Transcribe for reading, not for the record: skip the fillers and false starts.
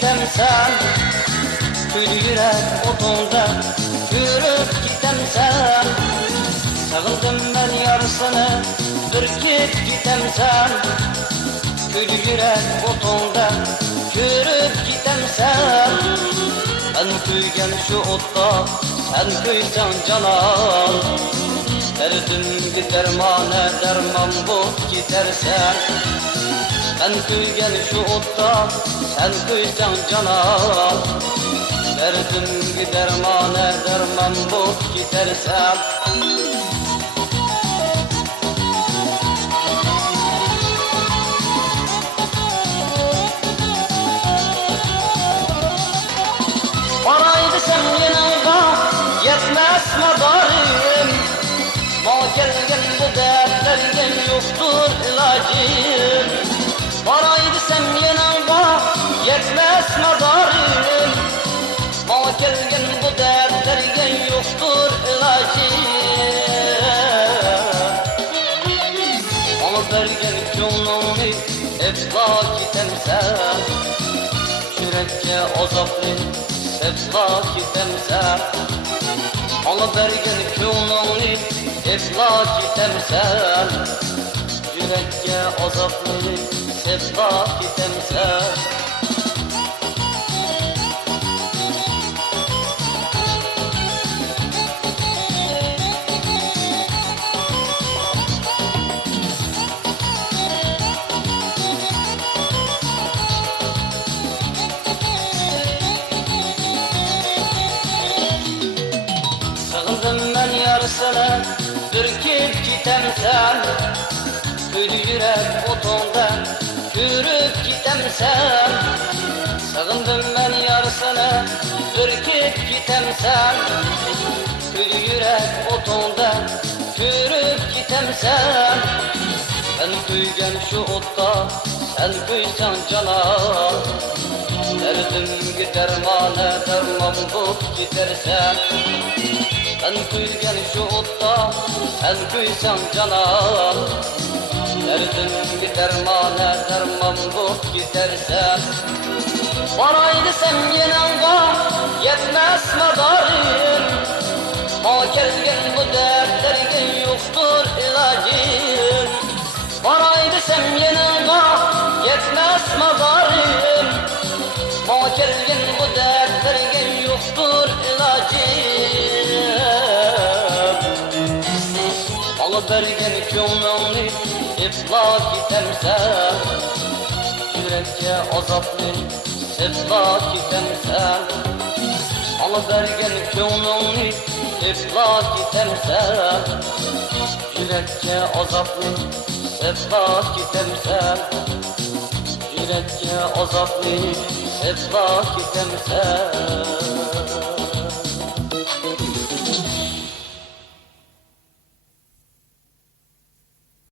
gitemsen, kuydu yürek otunda yürüp gitemsen. Sağıldım ben yarısını ürküp gitemsen, kuydu yürek otunda yürüp gitemsen. Ben kuygen şu otta, sen kuysan canan. Derdimgi dermane derman bulup gidersen. Ben kuygen şu otta, sen kuysan canan. Derdimgi dermane derman bulup gidersen. Paraydı sen yanıma yetmez madarım. Ma gelgen bu dertlergen yoktur ilacım. Paraydı sen yanıma yetmez madarım. Ma gelgen bu dertlergen yoktur ilacım. Ama bergen könlümü eflak gitemsen, yürekçe azaplı eflak gitemsen. Ama bergen könlümü eflak gitemsen, yürekçe azaplı eflak gitemsen. Sığındım ben yarısını ürküp gitemsen, kuydu yürek otunda yürüp gitemsen. Sığındım ben yarısını ürküp gitemsen, kuydu yürek otunda yürüp gitemsen. Ben kuygen şu otta, sen kuysan canan. Derdimgi dermane derman bulup gidersen. Ben kuygen şu otta, sen kuysan canan. Derdimgi dermane derman bulup gidersen. Paraydı sen yanıma yetmez madarım. Ma gelgen bu dertlergen yoktur ilacım. Paraydı sen yanıma yetmez madarım. Ma gelgen bu dertlergen yoktur ilacım. Alı bergen könlümü eflak gitemsen, yürekçe azaplı eflak gitemsen. Alı bergen könlümü eflak gitemsen, yürekçe azaplı eflak gitemsen. Yürekçe azaplı eflak gitemsen.